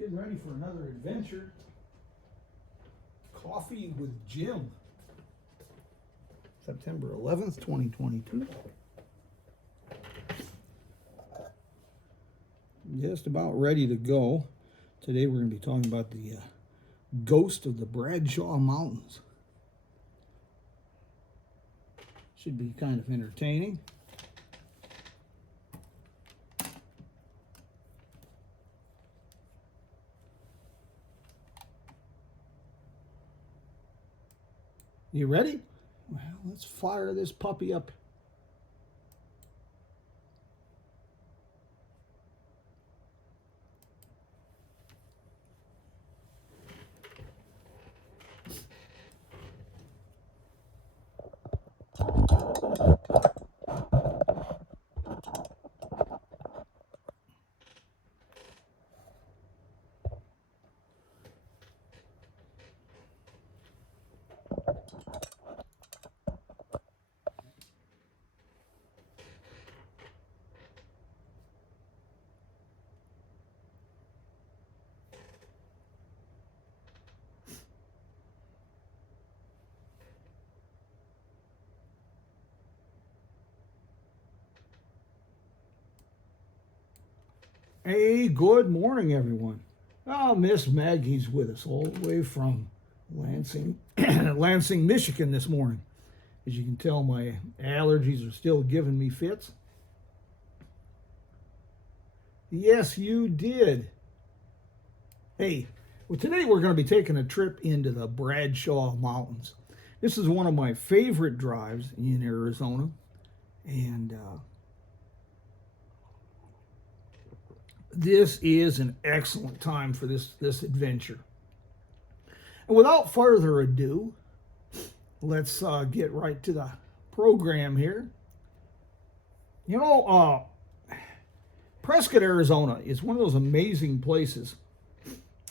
Getting ready for another adventure. Coffee with Jim. September 11th, 2022. Just about ready to go. Today we're going to be talking about the ghost of the Bradshaw Mountains. Should be kind of entertaining. You ready? Well, let's fire this puppy up. Hey, good morning, everyone. Oh, Miss Maggie's with us all the way from Lansing, Lansing, Michigan this morning. As you can tell, my allergies are still giving me fits. Yes, you did. Hey, well, today we're going to be taking a trip into the Bradshaw Mountains. This is one of my favorite drives in Arizona, and this is an excellent time for this adventure. And without further ado, let's get right to the program here. You know, Prescott, Arizona is one of those amazing places.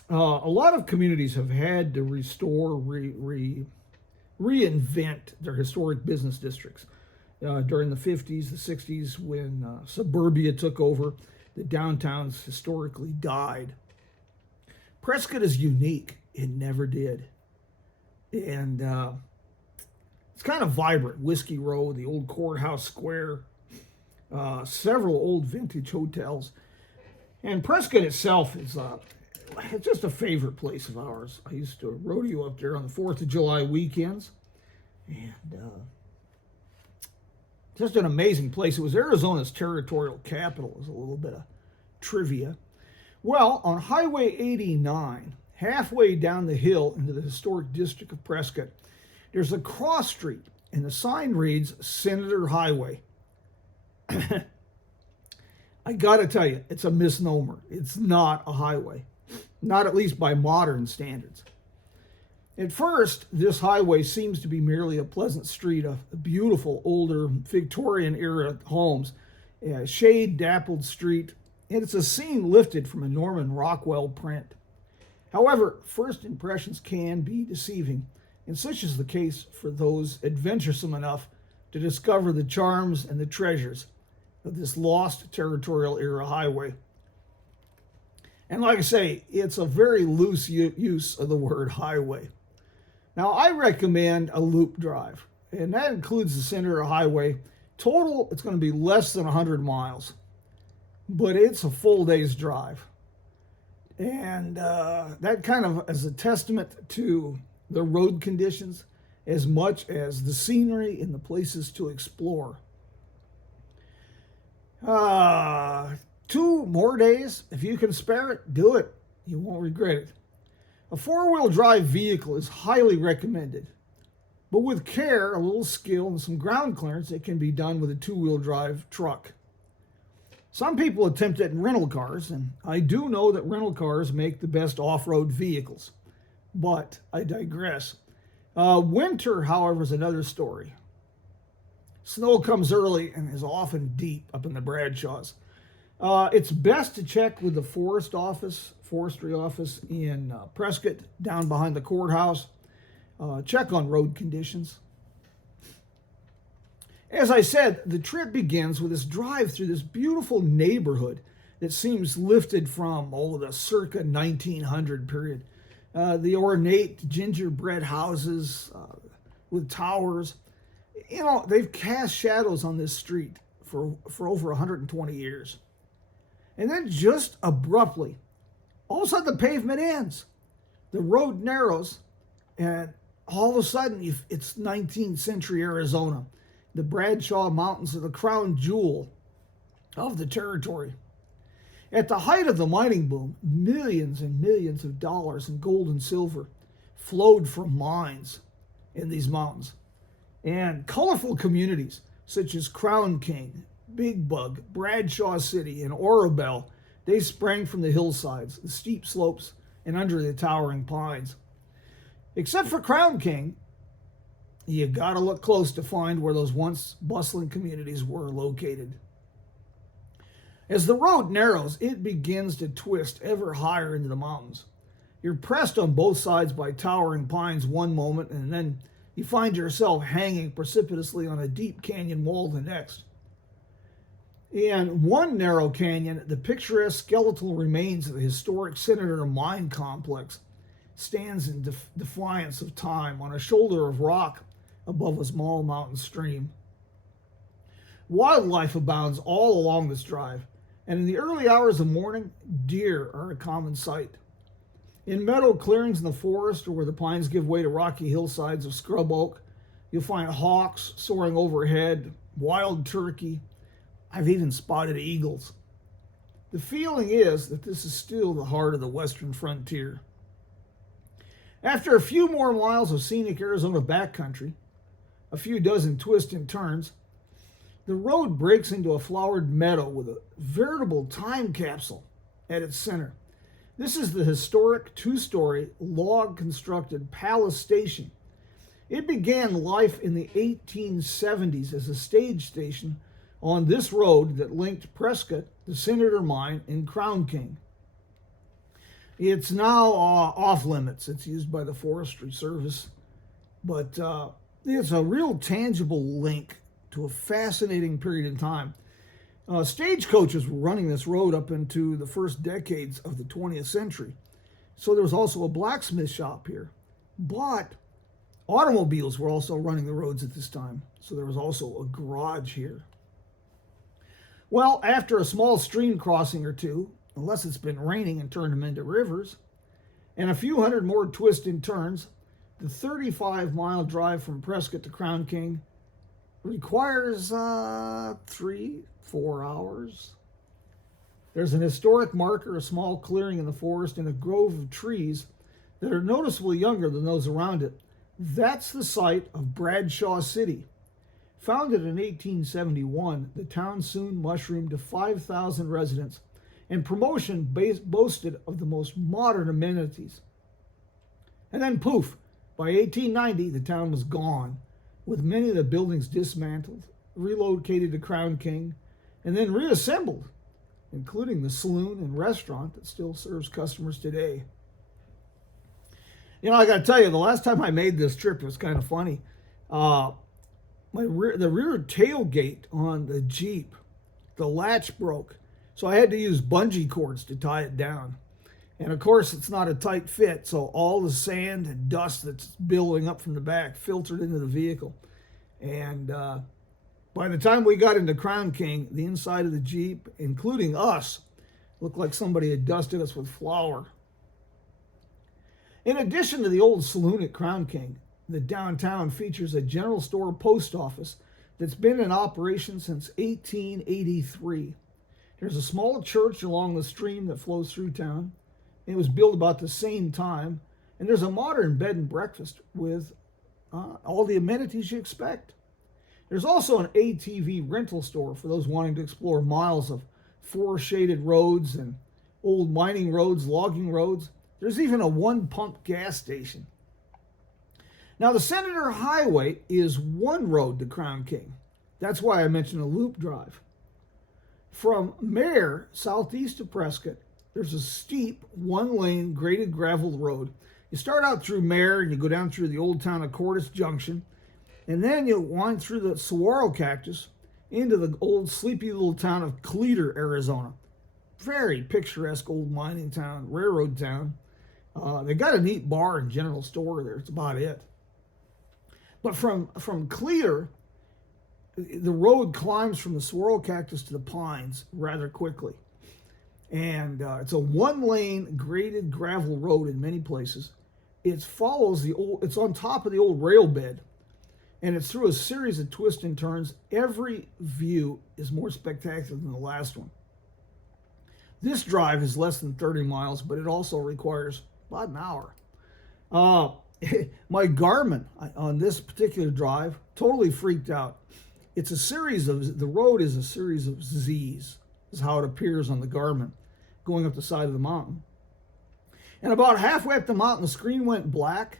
A lot of communities have had to restore, reinvent their historic business districts. During the 50s, the 60s, when suburbia took over, the downtowns historically died. Prescott is unique. It never did. And it's kind of vibrant. Whiskey Row, the old courthouse square, several old vintage hotels. And Prescott itself is it's just a favorite place of ours. I used to rodeo up there on the 4th of July weekends. And just an amazing place. It was Arizona's territorial capital, as a little bit of trivia. Well, on Highway 89, halfway down the hill into the historic district of Prescott, there's a cross street, and the sign reads Senator Highway. I gotta tell you, it's a misnomer. It's not a highway, not at least by modern standards. At first, this highway seems to be merely a pleasant street of beautiful, older, Victorian-era homes, a shade-dappled street, and it's a scene lifted from a Norman Rockwell print. However, first impressions can be deceiving, and such is the case for those adventuresome enough to discover the charms and the treasures of this lost territorial-era highway. And like I say, it's a very loose use of the word highway. Now, I recommend a loop drive, and that includes the Senator Highway. Total, it's going to be less than 100 miles, but it's a full day's drive. And that kind of is a testament to the road conditions as much as the scenery and the places to explore. 2 more days, if you can spare it, do it. You won't regret it. A 4-wheel drive vehicle is highly recommended, but with care, a little skill, and some ground clearance, it can be done with a 2-wheel drive truck. Some people attempt it in rental cars, and I do know that rental cars make the best off-road vehicles, but I digress. Winter, however, is another story. Snow comes early and is often deep up in the Bradshaws. It's best to check with the forestry office in Prescott, down behind the courthouse. Check on road conditions. As I said, the trip begins with this drive through this beautiful neighborhood that seems lifted from the circa 1900 period. The ornate gingerbread houses with towers. They've cast shadows on this street for over 120 years. And then just abruptly, all of a sudden the pavement ends. The road narrows, and all of a sudden it's 19th century Arizona. The Bradshaw Mountains are the crown jewel of the territory. At the height of the mining boom, millions and millions of dollars in gold and silver flowed from mines in these mountains. And colorful communities such as Crown King, Big Bug, Bradshaw City, and Oro Belle, they sprang from the hillsides, the steep slopes, and under the towering pines. Except for Crown King, you gotta look close to find where those once bustling communities were located. As the road narrows, it begins to twist ever higher into the mountains. You're pressed on both sides by towering pines one moment, and then you find yourself hanging precipitously on a deep canyon wall the next. In one narrow canyon, the picturesque skeletal remains of the historic Senator Mine Complex stands in defiance of time on a shoulder of rock above a small mountain stream. Wildlife abounds all along this drive, and in the early hours of morning, deer are a common sight. In meadow clearings in the forest, or where the pines give way to rocky hillsides of scrub oak, you'll find hawks soaring overhead, wild turkey. I've even spotted eagles. The feeling is that this is still the heart of the western frontier. After a few more miles of scenic Arizona backcountry, a few dozen twists and turns, the road breaks into a flowered meadow with a veritable time capsule at its center. This is the historic two-story log-constructed Palace Station. It began life in the 1870s as a stage station on this road that linked Prescott, the Senator Mine, and Crown King. It's now off limits. It's used by the Forestry Service, but it's a real tangible link to a fascinating period in time. Stagecoaches were running this road up into the first decades of the 20th century. So there was also a blacksmith shop here. But automobiles were also running the roads at this time. So there was also a garage here. Well, after a small stream crossing or two, unless it's been raining and turned them into rivers, and a few hundred more twists and turns, the 35-mile drive from Prescott to Crown King requires 3-4 hours. There's an historic marker, a small clearing in the forest, and a grove of trees that are noticeably younger than those around it. That's the site of Bradshaw City. Founded in 1871, the town soon mushroomed to 5,000 residents, and promotion boasted of the most modern amenities. And then poof, by 1890, the town was gone, with many of the buildings dismantled, relocated to Crown King, and then reassembled, including the saloon and restaurant that still serves customers today. I got to tell you, the last time I made this trip, it was kind of funny. The rear tailgate on the Jeep, the latch broke, so I had to use bungee cords to tie it down. And of course, it's not a tight fit, so all the sand and dust that's building up from the back filtered into the vehicle. And by the time we got into Crown King, the inside of the Jeep, including us, looked like somebody had dusted us with flour. In addition to the old saloon at Crown King, the downtown features a general store post office that's been in operation since 1883. There's a small church along the stream that flows through town. It was built about the same time. And there's a modern bed and breakfast with all the amenities you expect. There's also an ATV rental store for those wanting to explore miles of forest-shaded roads and old mining roads, logging roads. There's even a one-pump gas station. Now, the Senator Highway is one road to Crown King. That's why I mentioned a loop drive. From Mare, southeast of Prescott, there's a steep, one-lane graded gravel road. You start out through Mare and you go down through the old town of Cordis Junction, and then you wind through the saguaro cactus into the old sleepy little town of Cleator, Arizona. very picturesque old mining town, railroad town. They got a neat bar and general store there. It's about it. But from Clear, the road climbs from the swirl cactus to the pines rather quickly. And it's a one-lane graded gravel road in many places. It follows it's on top of the old rail bed. And it's through a series of twists and turns. Every view is more spectacular than the last one. This drive is less than 30 miles, but it also requires about an hour. My Garmin on this particular drive totally freaked out. The road is a series of Z's, is how it appears on the Garmin, going up the side of the mountain. And about halfway up the mountain, the screen went black,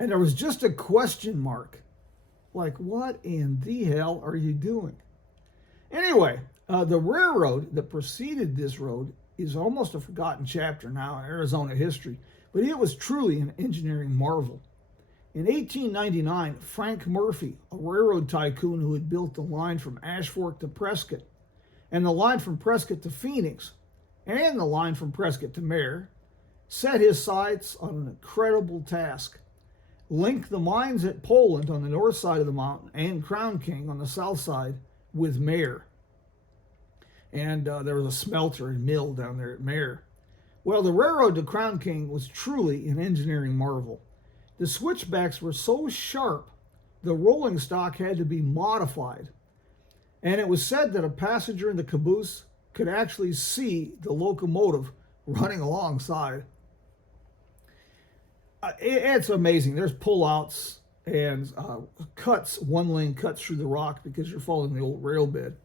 and there was just a question mark. Like, what in the hell are you doing? Anyway, the railroad that preceded this road is almost a forgotten chapter now in Arizona history, but it was truly an engineering marvel. In 1899, Frank Murphy, a railroad tycoon who had built the line from Ash Fork to Prescott, and the line from Prescott to Phoenix, and the line from Prescott to Mare, set his sights on an incredible task. Link the mines at Poland on the north side of the mountain and Crown King on the south side with Mare. And there was a smelter and mill down there at Mare. Well, the railroad to Crown King was truly an engineering marvel. The switchbacks were so sharp, the rolling stock had to be modified. And it was said that a passenger in the caboose could actually see the locomotive running alongside. It's amazing. There's pullouts and cuts, one-lane cuts through the rock because you're following the old rail bed.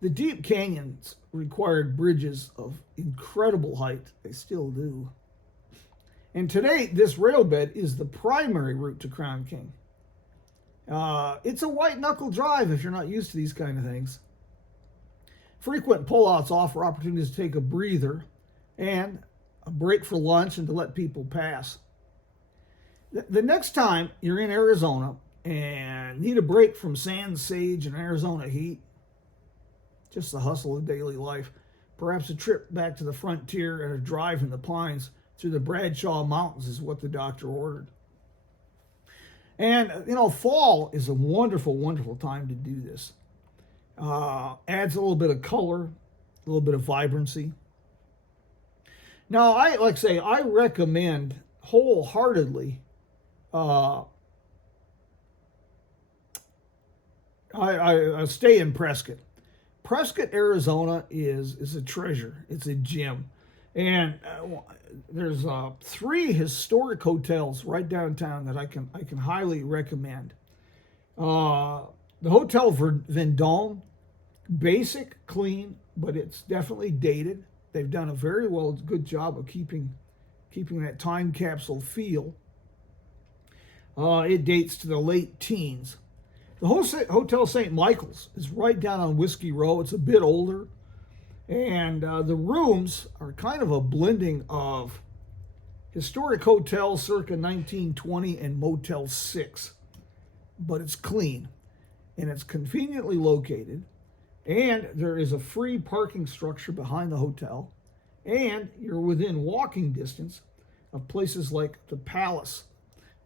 The deep canyons required bridges of incredible height. They still do. And today, this rail bed is the primary route to Crown King. It's a white-knuckle drive if you're not used to these kind of things. Frequent pullouts offer opportunities to take a breather and a break for lunch and to let people pass. The next time you're in Arizona and need a break from sand, sage, and Arizona heat, just the hustle of daily life, perhaps a trip back to the frontier and a drive in the pines through the Bradshaw Mountains is what the doctor ordered. And, fall is a wonderful, wonderful time to do this. Adds a little bit of color, a little bit of vibrancy. Now, I recommend wholeheartedly I stay in Prescott. Prescott, Arizona is a treasure. It's a gem. And there's 3 historic hotels right downtown that I can highly recommend. The Hotel Vendome, basic, clean, but it's definitely dated. They've done a very good job of keeping that time capsule feel. It dates to the late teens. The Hotel St. Michael's is right down on Whiskey Row. It's a bit older. And the rooms are kind of a blending of historic hotel circa 1920 and Motel 6. But it's clean. And it's conveniently located. And there is a free parking structure behind the hotel. And you're within walking distance of places like the Palace,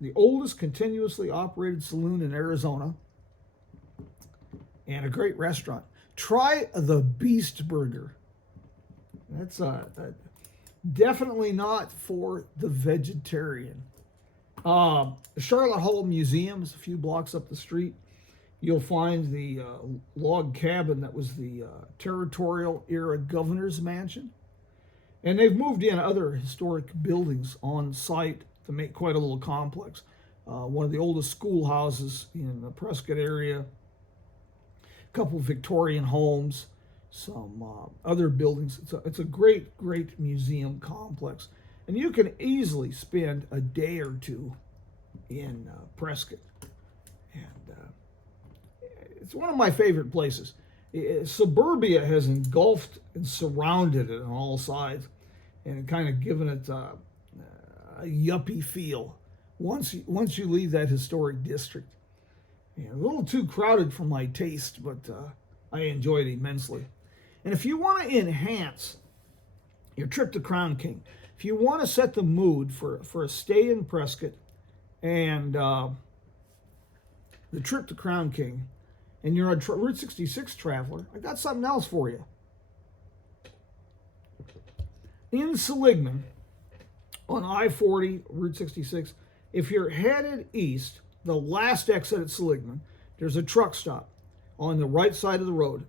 the oldest continuously operated saloon in Arizona, and a great restaurant. Try the Beast Burger. That's definitely not for the vegetarian. Charlotte Hall Museum is a few blocks up the street. You'll find the log cabin that was the territorial era governor's mansion. And they've moved in other historic buildings on site to make quite a little complex. One of the oldest schoolhouses in the Prescott area, a couple of Victorian homes, some other buildings. It's a great, great museum complex. And you can easily spend a day or two in Prescott. And it's one of my favorite places. Suburbia has engulfed and surrounded it on all sides and kind of given it a yuppie feel once you leave that historic district. A little too crowded for my taste, but I enjoy it immensely. And if you want to enhance your trip to Crown King. If you want to set the mood for a stay in Prescott and the trip to Crown King, and you're a Route 66 traveler, I got something else for you. In Seligman, on I-40, Route 66, if you're headed east, the last exit at Seligman, there's a truck stop on the right side of the road.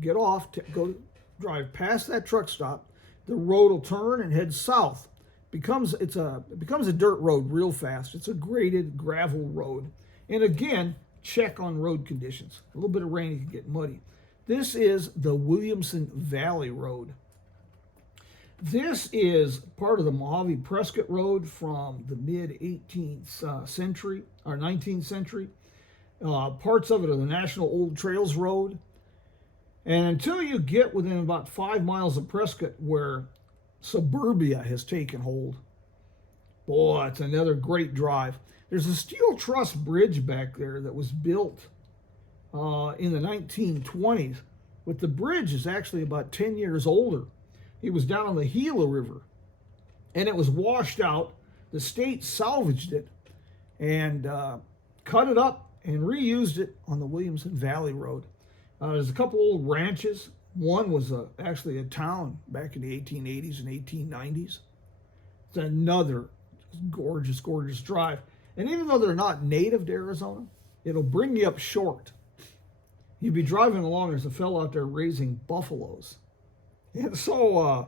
Get off, go drive past that truck stop. The road will turn and head south. It becomes a dirt road real fast. It's a graded gravel road. And again, check on road conditions. A little bit of rain, you can get muddy. This is the Williamson Valley Road. This is part of the Mojave Prescott Road from the mid-18th century or 19th century. Parts of it are the National Old Trails Road. And until you get within about 5 miles of Prescott, where suburbia has taken hold, boy, it's another great drive. There's a steel truss bridge back there that was built in the 1920s, but the bridge is actually about 10 years older. It was down on the Gila River, and it was washed out. The state salvaged it and cut it up and reused it on the Williamson Valley Road. There's a couple old ranches. One was actually a town back in the 1880s and 1890s. It's another gorgeous, gorgeous drive. And even though they're not native to Arizona, it'll bring you up short. You'd be driving along, there's a fellow out there raising buffaloes. And so,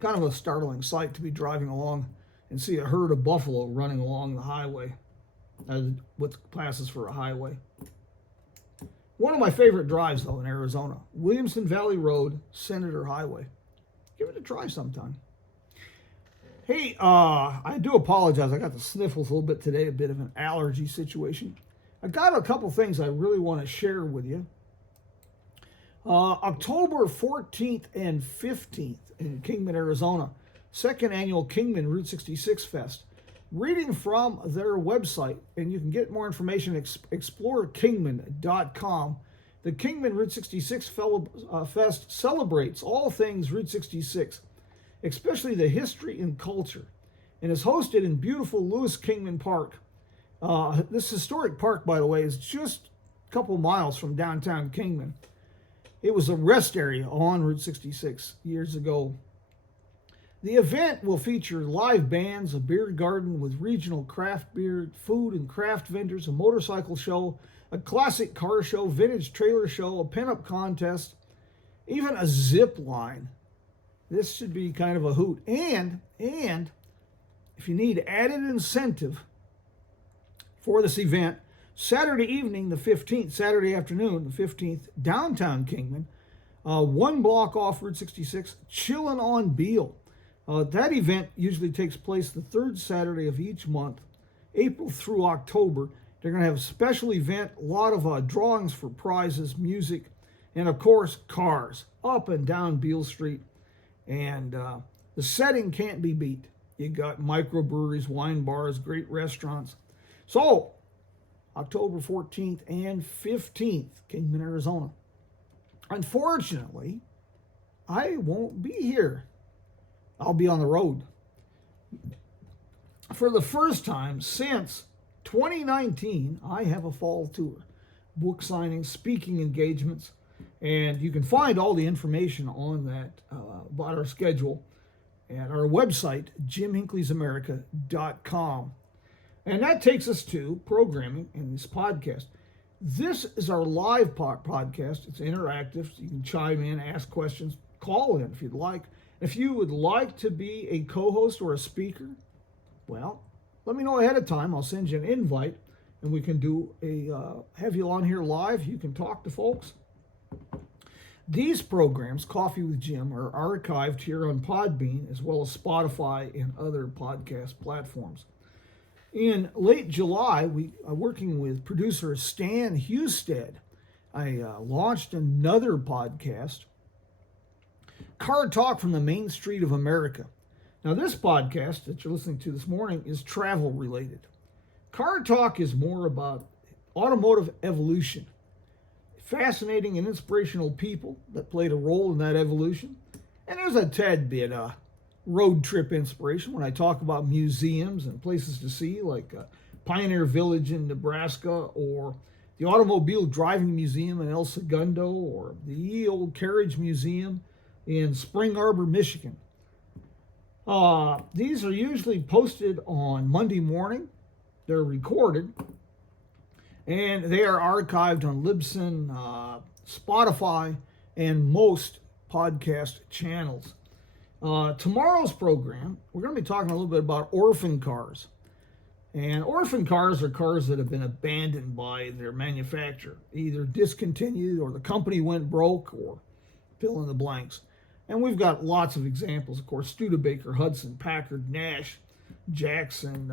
kind of a startling sight to be driving along and see a herd of buffalo running along the highway, what passes for a highway. One of my favorite drives, though, in Arizona, Williamson Valley Road, Senator Highway. Give it a try sometime. Hey, I do apologize. I got the sniffles a little bit today, a bit of an allergy situation. I got a couple things I really want to share with you. October 14th and 15th in Kingman, Arizona, second annual Kingman Route 66 Fest. Reading from their website, and you can get more information at explorerkingman.com. The Kingman Route 66 Fest celebrates all things Route 66, especially the history and culture, and is hosted in beautiful Lewis Kingman Park. This historic park, by the way, is just a couple miles from downtown Kingman. It was a rest area on Route 66 years ago. The event will feature live bands, a beer garden with regional craft beer, food and craft vendors, a motorcycle show, a classic car show, vintage trailer show, a pinup contest, even a zip line. This should be kind of a hoot. And if you need added incentive for this event, Saturday evening, the 15th, Saturday afternoon, the 15th, downtown Kingman, one block off Route 66, Chillin' on Beale. That event usually takes place the third Saturday of each month, April through October. They're going to have a special event, a lot of drawings for prizes, music, and of course, cars up and down Beale Street. And the setting can't be beat. You got microbreweries, wine bars, great restaurants. So, October 14th and 15th, Kingman, Arizona. Unfortunately, I won't be here. I'll be on the road. For the first time since 2019, I have a fall tour. Book signings, speaking engagements, and you can find all the information on that about our schedule at our website, jimhinckleysamerica.com. And that takes us to programming in this podcast. This is our live podcast. It's interactive. So you can chime in, ask questions, call in if you'd like. If you would like to be a co-host or a speaker, well, let me know ahead of time. I'll send you an invite, and we can have you on here live. You can talk to folks. These programs, Coffee with Jim, are archived here on Podbean, as well as Spotify and other podcast platforms. In late July, we are working with producer Stan Husted. I launched another podcast, Car Talk from the Main Street of America. Now, this podcast that you're listening to this morning is travel related. Car Talk is more about automotive evolution. Fascinating and inspirational people that played a role in that evolution. And there's a tad bit road trip inspiration when I talk about museums and places to see, like Pioneer Village in Nebraska, or the Automobile Driving Museum in El Segundo, or the Ye Old Carriage Museum in Spring Arbor, Michigan. These are usually posted on Monday morning. They're recorded, and they are archived on Libsyn, Spotify, and most podcast channels. Tomorrow's program, we're going to be talking a little bit about orphan cars. And orphan cars are cars that have been abandoned by their manufacturer, either discontinued or the company went broke, or fill in the blanks. And we've got lots of examples, of course: Studebaker, Hudson, Packard, Nash, Jackson,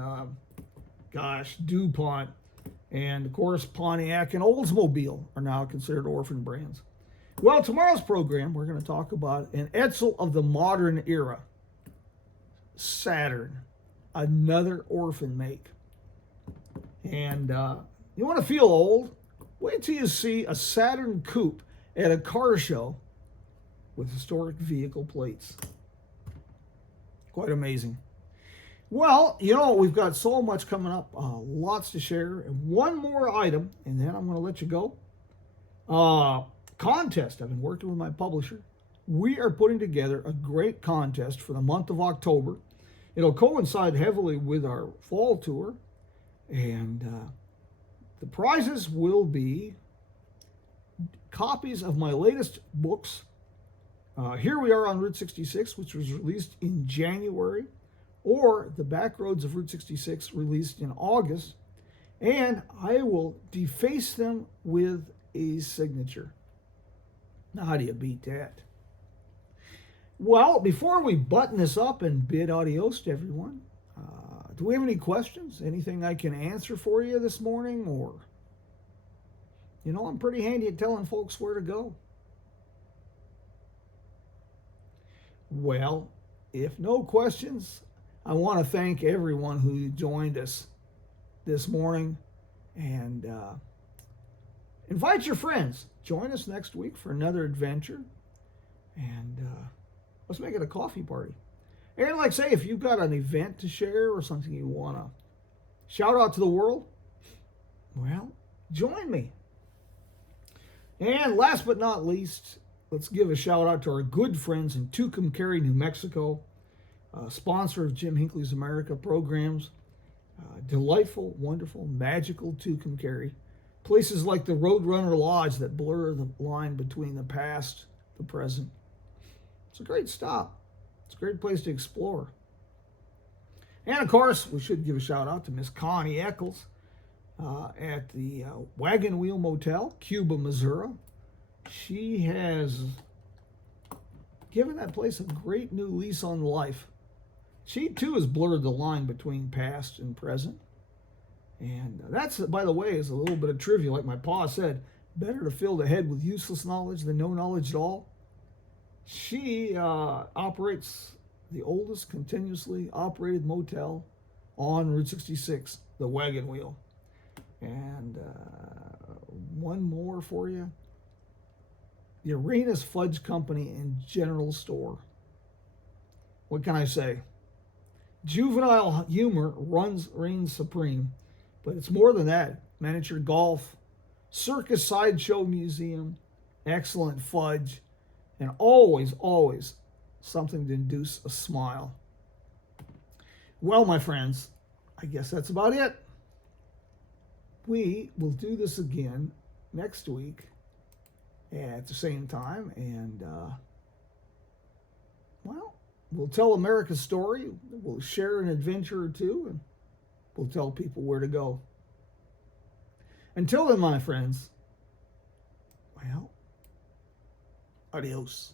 DuPont, and of course Pontiac and Oldsmobile are now considered orphan brands. Well, tomorrow's program, we're going to talk about an Edsel of the modern era, Saturn, another orphan make. And you want to feel old? Wait till you see a Saturn coupe at a car show with historic vehicle plates. Quite amazing. Well, we've got so much coming up, lots to share. And one more item, and then I'm going to let you go. Contest. I've been working with my publisher. We are putting together a great contest for the month of October. It'll coincide heavily with our fall tour, and the prizes will be copies of my latest books. Here We Are on Route 66, which was released in January, or The Back Roads of Route 66, released in August, and I will deface them with a signature. Now, how do you beat that? Well, before we button this up and bid adios to everyone, do we have any questions? Anything I can answer for you this morning? Or, I'm pretty handy at telling folks where to go. Well, if no questions, I want to thank everyone who joined us this morning, and invite your friends. Join us next week for another adventure, and let's make it a coffee party. And like I say, if you've got an event to share or something you want to shout out to the world, well, join me. And last but not least, let's give a shout out to our good friends in Tucumcari, New Mexico, sponsor of Jim Hinckley's America programs. Delightful, wonderful, magical Tucumcari. Places like the Roadrunner Lodge that blur the line between the past, the present. It's a great stop. It's a great place to explore. And of course, we should give a shout out to Miss Connie Eccles at the Wagon Wheel Motel, Cuba, Missouri. She has given that place a great new lease on life. She too has blurred the line between past and present. And that's, by the way, is a little bit of trivia. Like my pa said, better to fill the head with useless knowledge than no knowledge at all. She operates the oldest continuously operated motel on Route 66, the Wagon Wheel. And one more for you. The Arenas Fudge Company and General Store. What can I say? Juvenile humor reigns supreme. But it's more than that. Miniature golf, circus sideshow museum, excellent fudge, and always, always something to induce a smile. Well, my friends, I guess that's about it. We will do this again next week at the same time, and we'll tell America's story. We'll share an adventure or two, and we'll tell people where to go. Until then, my friends, adios.